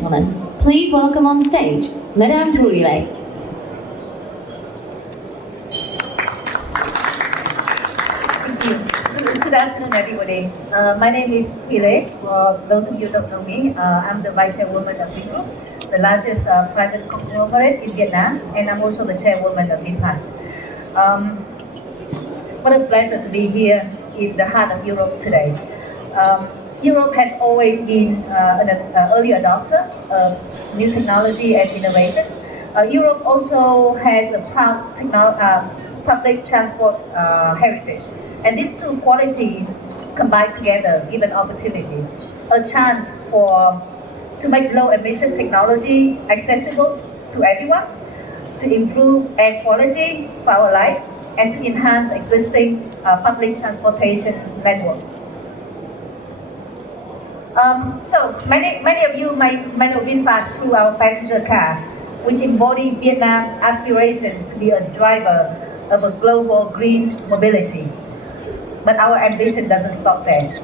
gentlemen, please welcome on stage Madame Tourile. Thank you. Good afternoon, everybody. My name is Tourile. For those of you who don't know me, I'm the Vice Chairwoman of VinGroup, the largest private conglomerate in Vietnam, and I'm also the Chairwoman of VinFast. What a pleasure to be here in the heart of Europe today. Europe has always been an early adopter of new technology and innovation. Europe also has a proud public transport heritage. And these two qualities combined together give an opportunity, a chance to make low emission technology accessible to everyone, to improve air quality for our life, and to enhance existing public transportation network. So many of you might know VinFast through our passenger cars, which embody Vietnam's aspiration to be a driver of a global green mobility. But our ambition doesn't stop there.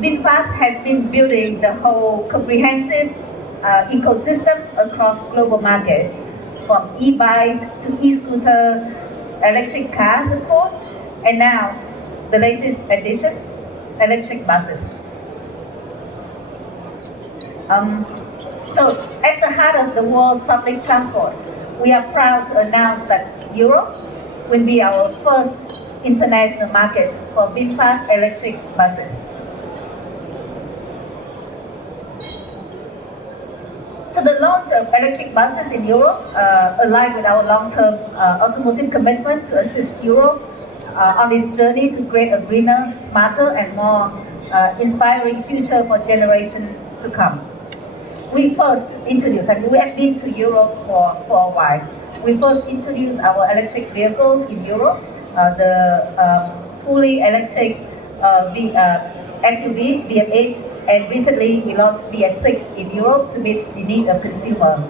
VinFast has been building the whole comprehensive ecosystem across global markets, from e-bikes to e-scooter, electric cars, of course, and now the latest addition, electric buses. So, as the heart of the world's public transport, we are proud to announce that Europe will be our first international market for VinFast electric buses. So the launch of electric buses in Europe aligned with our long-term automotive commitment to assist Europe on its journey to create a greener, smarter, and more inspiring future for generations to come. We first introduced, and we have been to Europe for a while. We first introduced our electric vehicles in Europe, the fully electric SUV VF8, and recently we launched VF6 in Europe to meet the need of consumer.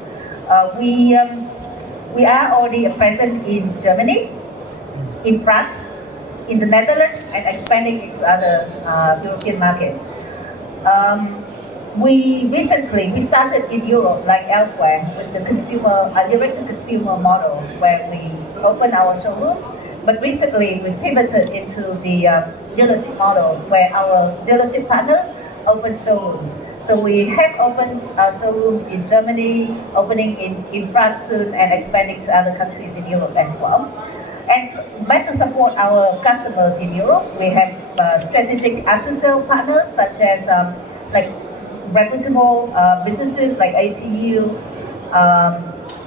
We are already present in Germany, in France, in the Netherlands, and expanding into other European markets. We started in Europe like elsewhere with the direct-to-consumer models where we open our showrooms, but recently we pivoted into the dealership models where our dealership partners open showrooms. So we have opened showrooms in Germany, opening in France soon, and expanding to other countries in Europe as well. And to better support our customers in Europe, we have strategic after-sale partners such as like reputable businesses like ATU,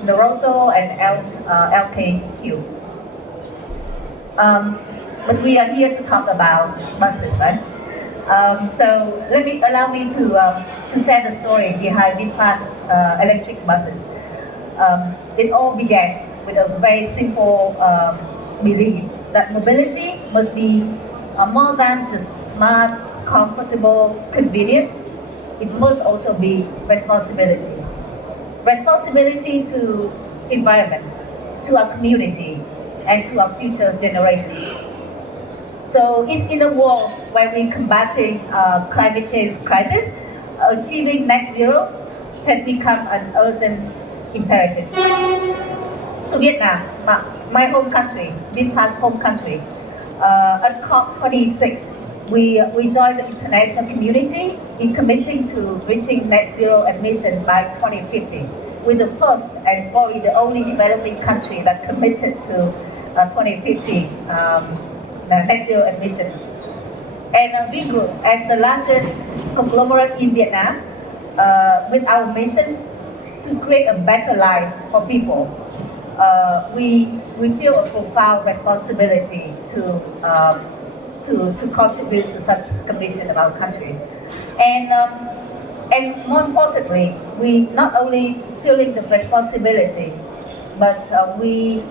Naruto, and LKQ. But we are here to talk about buses, right? So allow me to share the story behind VinFast electric buses. It all began with a very simple belief that mobility must be more than just smart, comfortable, convenient. It must also be responsibility. Responsibility to environment, to our community, and to our future generations. So in a world where we're combating climate change crisis, achieving net zero has become an urgent imperative. So Vietnam, my home country, VinFast's home country, at COP26, we joined the international community in committing to reaching net zero emission by 2050. We're the first and probably the only developing country that committed to 2050 net zero emission. And VinGroup, as the largest conglomerate in Vietnam, with our mission to create a better life for people, we feel a profound responsibility to contribute to such condition of our country. And more importantly, we not only feeling the responsibility, but we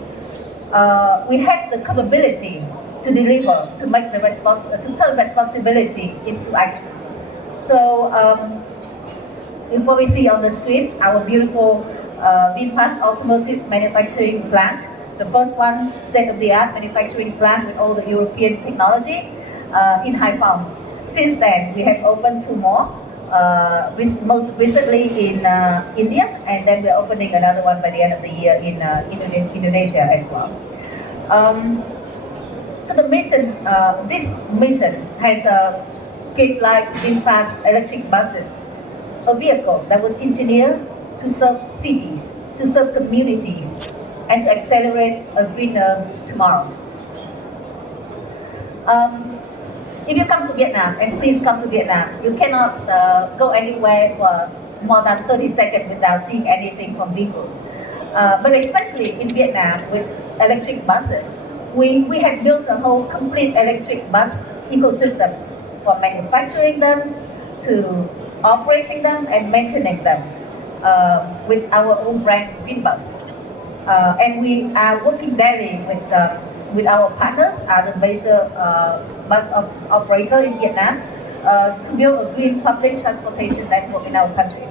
have the capability to deliver, to make the to turn responsibility into actions. So you probably see on the screen our beautiful VinFast automotive manufacturing plant, the first one state-of-the-art manufacturing plant with all the European technology in Hai Phong. Since then, we have opened 2 more most recently in India, and then we're opening another one by the end of the year in Indonesia as well. So the mission, this mission has gave life to VinFast's electric buses, a vehicle that was engineered to serve cities, to serve communities, and to accelerate a greener tomorrow. If you come to Vietnam, and please come to Vietnam, you cannot go anywhere for more than 30 seconds without seeing anything from Vingroup. But especially in Vietnam with electric buses, we have built a whole complete electric bus ecosystem, from manufacturing them to operating them and maintaining them with our own brand VinBus. And we are working daily with our partners, other major bus operator in Vietnam, to build a green public transportation network in our country.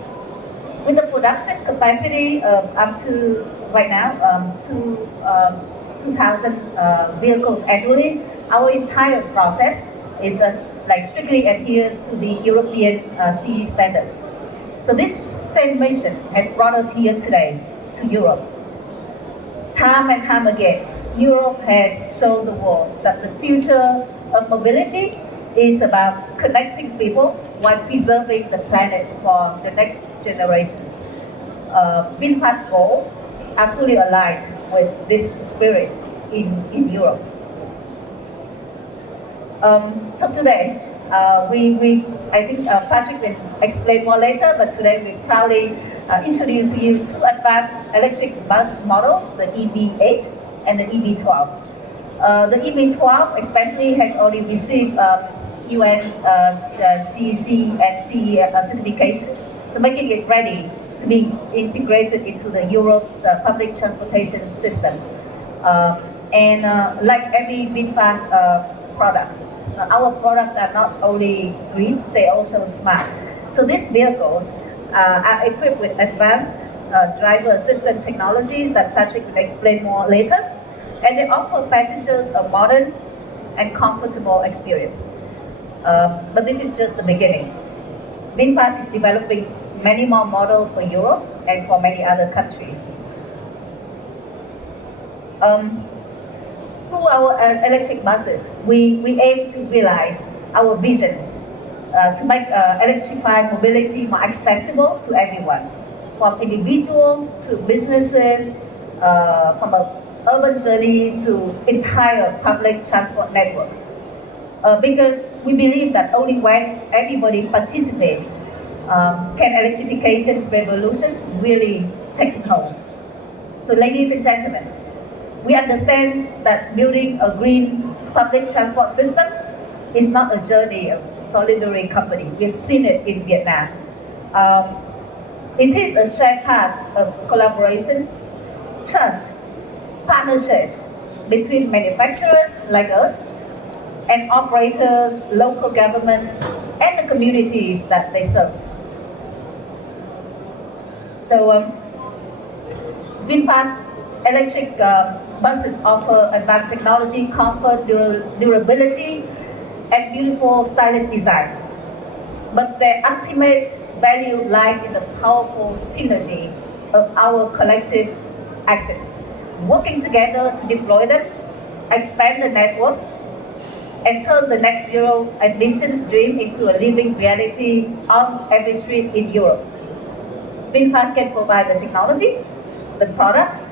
With the production capacity up to right now, 2,000 vehicles annually, our entire process is strictly adheres to the European CE standards. So this same mission has brought us here today to Europe. Time and time again, Europe has shown the world that the future of mobility is about connecting people while preserving the planet for the next generations. VinFast's goals are fully aligned with this spirit in Europe. So today, I think Patrick will explain more later, but today we proudly introduce to you two advanced electric bus models, the EB8 and the EB12. The EB12 especially has already received UNECE and CE certifications, so making it ready to be integrated into the Europe's public transportation system. Like every VinFast products, our products are not only green, they are also smart. So these vehicles are equipped with advanced driver assistant technologies that Patrick will explain more later, and they offer passengers a modern and comfortable experience. But this is just the beginning. VinFast is developing many more models for Europe and for many other countries. Through our electric buses, we aim to realize our vision to make electrified mobility more accessible to everyone, from individual to businesses, from urban journeys to entire public transport networks. Because we believe that only when everybody participates can electrification revolution really take home. So ladies and gentlemen, we understand that building a green public transport system is not a journey of solitary company. We've seen it in Vietnam. It is a shared path of collaboration, trust, partnerships between manufacturers like us and operators, local governments, and the communities that they serve. So VinFast electric buses offer advanced technology, comfort, durability, and beautiful stylish design. But their ultimate value lies in the powerful synergy of our collective action, working together to deploy them, expand the network, and turn the net zero emission dream into a living reality on every street in Europe. VinFast can provide the technology, the products,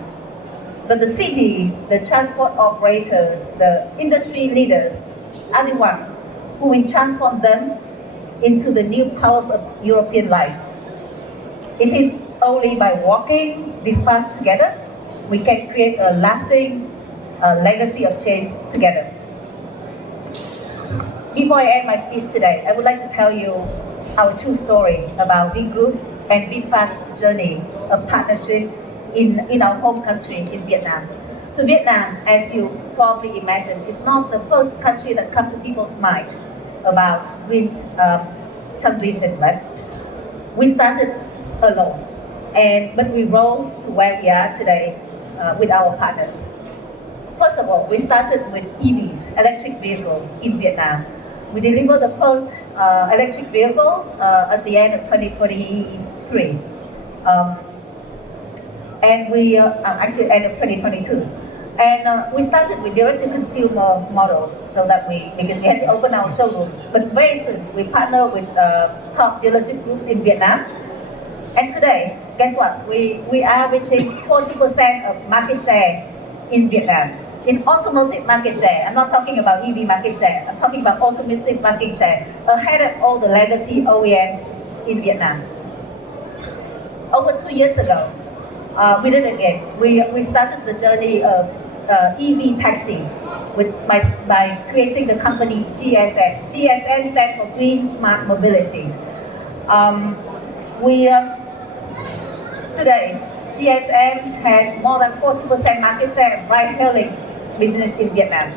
but the cities, the transport operators, the industry leaders are the ones who will transform them into the new powers of European life. It is only by walking this path together we can create a lasting legacy of change together. Before I end my speech today, I would like to tell you our true story about Vingroup and VinFast's journey of partnership in our home country in Vietnam. So Vietnam, as you probably imagine, is not the first country that comes to people's mind about green transition, right? We started alone, but we rose to where we are today with our partners. First of all, we started with EVs, electric vehicles in Vietnam. We delivered the first electric vehicles at the end of 2023. And we actually end of 2022. And we started with direct-to-consumer models so that because we had to open our showrooms. But very soon, we partnered with top dealership groups in Vietnam. And today, guess what? We are reaching 40% of market share in Vietnam. In automotive market share, I'm not talking about EV market share, I'm talking about automotive market share, ahead of all the legacy OEMs in Vietnam. Over 2 years ago, we did it again. We started the journey of EV taxi by creating the company GSM. GSM stands for Green Smart Mobility. Today, GSM has more than 40% market share of ride-hailing business in Vietnam.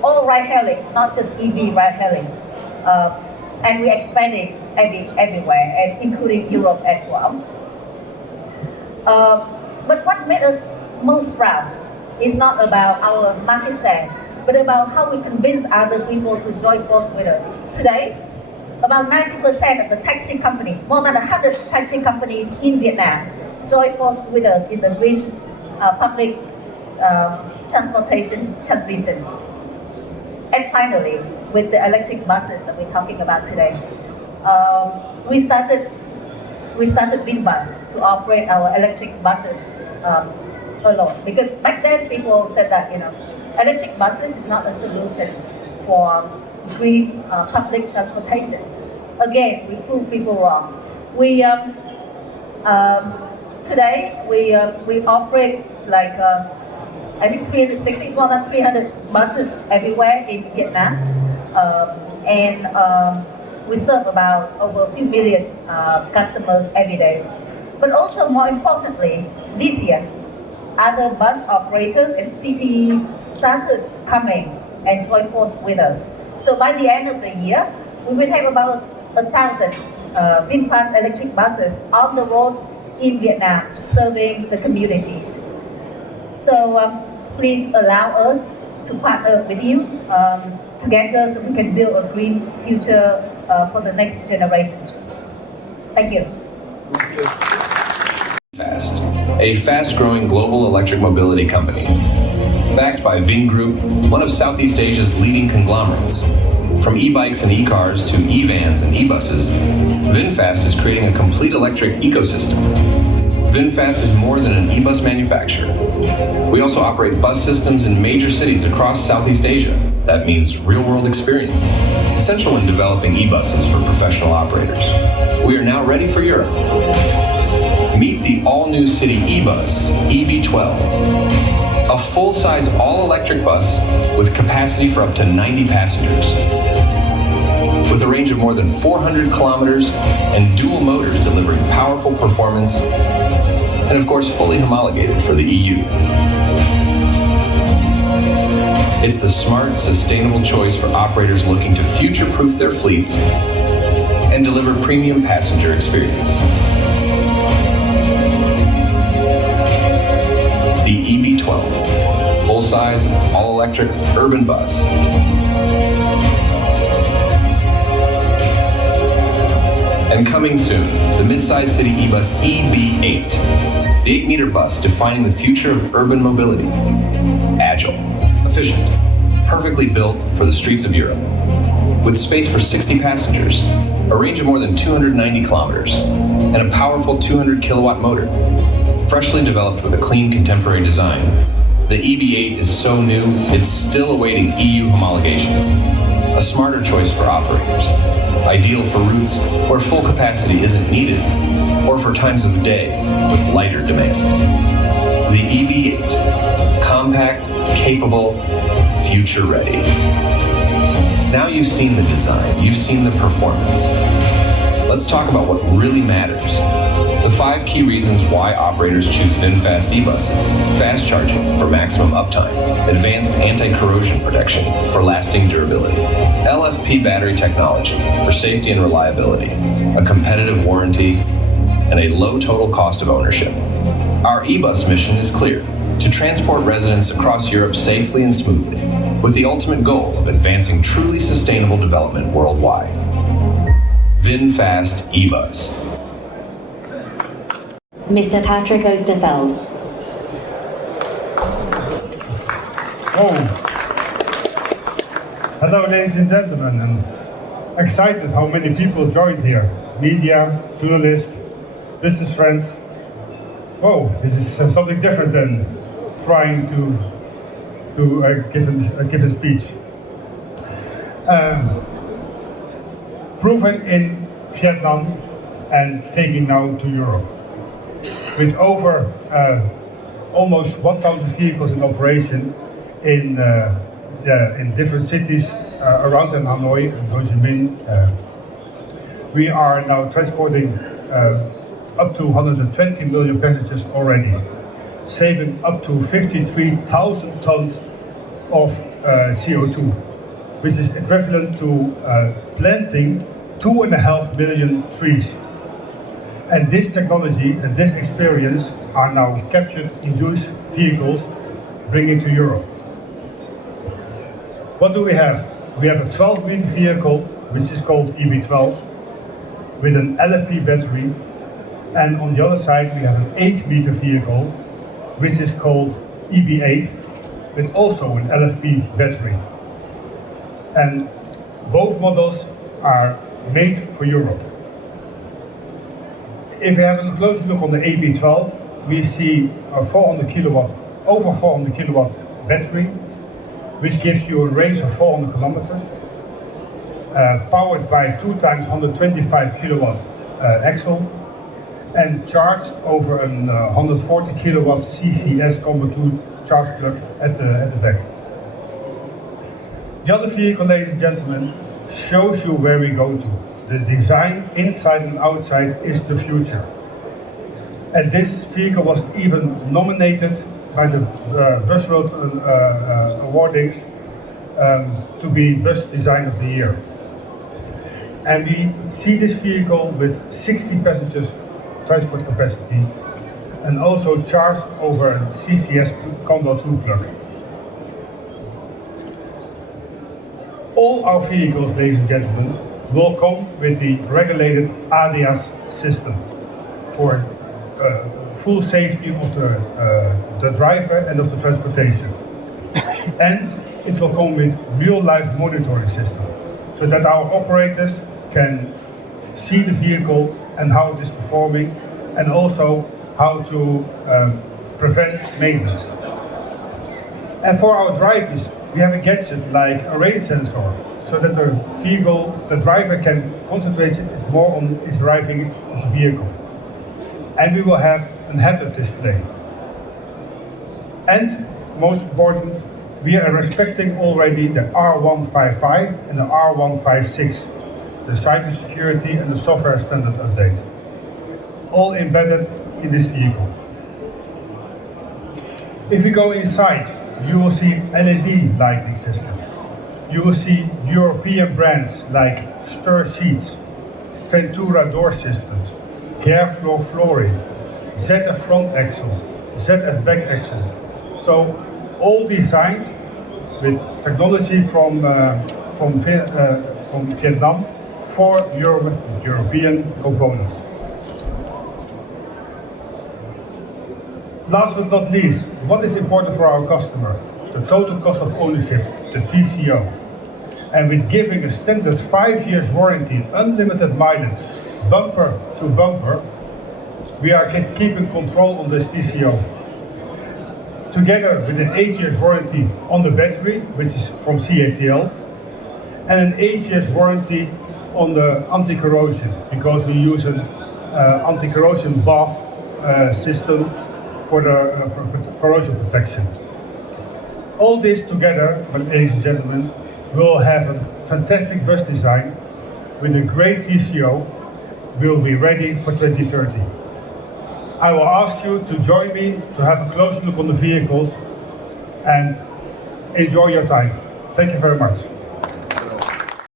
All ride-hailing, not just EV ride-hailing. And we're expanding everywhere, and including Europe as well. But what made us most proud is not about our market share, but about how we convince other people to join force with us. Today, about 90% of the taxi companies, more than 100 taxi companies in Vietnam, join force with us in the green public transportation transition. And finally, with the electric buses that we're talking about today, we started VinFast to operate our electric buses alone. Because back then, people said that electric buses is not a solution for green public transportation. Again, we prove people wrong. Today we operate like I think more than 300 buses everywhere in Vietnam, and we serve about over a few million customers every day. But also more importantly, this year, other bus operators and cities started coming and join force with us. So by the end of the year, we will have about 1,000 VinFast electric buses on the road in Vietnam, serving the communities. So please allow us to partner with you together so we can build a green future for the next generation. Thank you. VinFast, a fast-growing global electric mobility company. Backed by Vin Group, one of Southeast Asia's leading conglomerates. From e-bikes and e-cars to e-vans and e-buses, VinFast is creating a complete electric ecosystem. VinFast is more than an e-bus manufacturer. We also operate bus systems in major cities across Southeast Asia. That means real-world experience, essential when developing e-buses for professional operators. We are now ready for Europe. Meet the all-new city e-bus, EB12. A full-size all-electric bus with capacity for up to 90 passengers. With a range of more than 400 kilometers and dual motors delivering powerful performance, and of course fully homologated for the EU. It's the smart, sustainable choice for operators looking to future-proof their fleets and deliver premium passenger experience. The EB12, full-size, all-electric urban bus. And coming soon, the mid-size city e-bus EB8, the 8-meter bus defining the future of urban mobility. Agile, efficient, perfectly built for the streets of Europe. With space for 60 passengers, a range of more than 290 kilometers, and a powerful 200 kilowatt motor. Freshly developed with a clean contemporary design, the EB8 is so new, it's still awaiting EU homologation. A smarter choice for operators, ideal for routes where full capacity isn't needed, or for times of day with lighter demand. The EB8, compact, capable, future-ready. Now you've seen the design, you've seen the performance. Let's talk about what really matters. The 5 key reasons why operators choose VinFast e-buses. Fast charging for maximum uptime. Advanced anti-corrosion protection for lasting durability. LFP battery technology for safety and reliability. A competitive warranty and a low total cost of ownership. Our e-bus mission is clear: to transport residents across Europe safely and smoothly, with the ultimate goal of advancing truly sustainable development worldwide. VinFast e-bus. Mr. Patrick Oosterveld. Oh. Hello, ladies and gentlemen. I'm excited how many people joined here. Media, journalists, business friends. Whoa, this is something different than trying to give a speech. Proven in Vietnam and taking now to Europe. With over almost 1,000 vehicles in operation in different cities around Hanoi and Ho Chi Minh. We are now transporting up to 120 million passengers already, saving up to 53,000 tons of CO2, which is equivalent to planting 2.5 million trees. And this technology and this experience are now captured in those vehicles, bringing to Europe. What do we have? We have a 12-meter vehicle, which is called EB12, with an LFP battery. And on the other side, we have an 8-meter vehicle, which is called EB8, with also an LFP battery. And both models are made for Europe. If we have a close look on the EB12, we see a 400 kilowatt, over 400 kilowatt battery, which gives you a range of 400 kilometers, powered by 2 times 125 kilowatt axle, and charged over a 140 kilowatt CCS Combo 2 charge plug at the back. The other vehicle, ladies and gentlemen, shows you where we go to. The design inside and outside is the future. And this vehicle was even nominated by the Busworld awardings to be Bus Design of the Year. And we see this vehicle with 60 passengers transport capacity and also charged over a CCS Combo 2 plug. All our vehicles, ladies and gentlemen, will come with the regulated ADAS system for full safety of the driver and of the transportation. And it will come with real-life monitoring system, so that our operators can see the vehicle and how it is performing, and also how to prevent maintenance. And for our drivers, we have a gadget like a rain sensor, so that the driver can concentrate more on his driving of the vehicle. And we will have a head-up display. And most important, we are respecting already the R155 and the R156, the cybersecurity and the software standard update, all embedded in this vehicle. If you go inside, you will see LED lighting system. You will see European brands like Stir Seats, Ventura door systems, Gearflow flooring, ZF front axle, ZF back axle. So all designed with technology from Vietnam for European components. Last but not least, what is important for our customer? The total cost of ownership, the TCO. And with giving a standard 5 years warranty, unlimited mileage, bumper to bumper, we are keeping control on this TCO. Together with an 8 years warranty on the battery, which is from CATL, and an 8 years warranty on the anti-corrosion, because we use an anti-corrosion bath system for the corrosion protection. All this together, ladies and gentlemen, will have a fantastic bus design with a great TCO. We'll be ready for 2030. I will ask you to join me to have a close look on the vehicles and enjoy your time. Thank you very much.